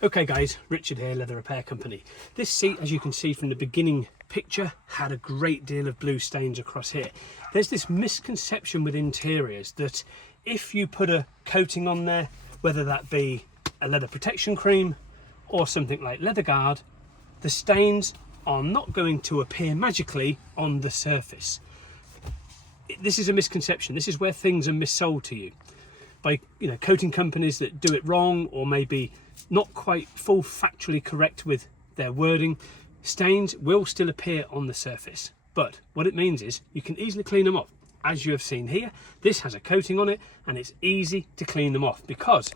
Okay guys, Richard here, Leather Repair Company. This seat, as you can see from the beginning picture, had a great deal of blue stains across here. There's this misconception with interiors that if you put a coating on there, whether that be a leather protection cream or something like Leather Guard, the stains are not going to appear magically on the surface. This is a misconception. This is where things are missold to you by coating companies that do it wrong, or maybe not quite full factually correct with their wording. Stains will still appear on the surface, but what it means is you can easily clean them off. As you have seen here, this has a coating on it and it's easy to clean them off because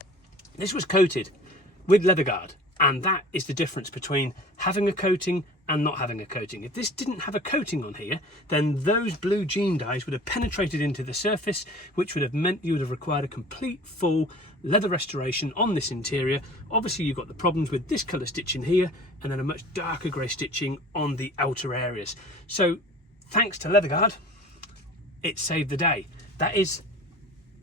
this was coated with Leather Guard, and that is the difference between having a coating and not having a coating. If this didn't have a coating on here, then those blue jean dyes would have penetrated into the surface, which would have meant you would have required a complete full leather restoration on this interior. Obviously you've got the problems with this colour stitching here and then a much darker grey stitching on the outer areas. So thanks to Leather Guard, it saved the day. That is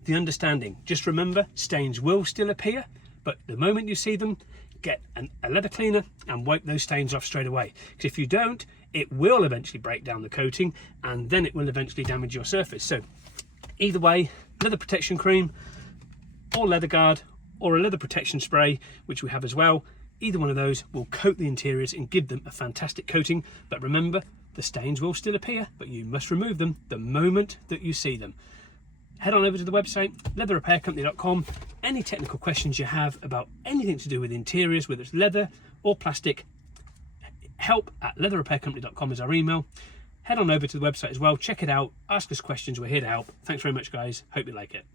the understanding. Just remember, stains will still appear, but the moment you see them, get a leather cleaner and wipe those stains off straight away, because if you don't, it will eventually break down the coating and then it will eventually damage your surface. So either way, leather protection cream or Leather Guard or a leather protection spray, which we have as well, either one of those will coat the interiors and give them a fantastic coating. But remember, the stains will still appear, but you must remove them the moment that you see them. Head on over to the website, leatherrepaircompany.com. Any technical questions you have about anything to do with interiors, whether it's leather or plastic, help@leatherrepaircompany.com is our email. Head on over to the website as well, check it out, ask us questions, we're here to help. Thanks very much guys, hope you like it.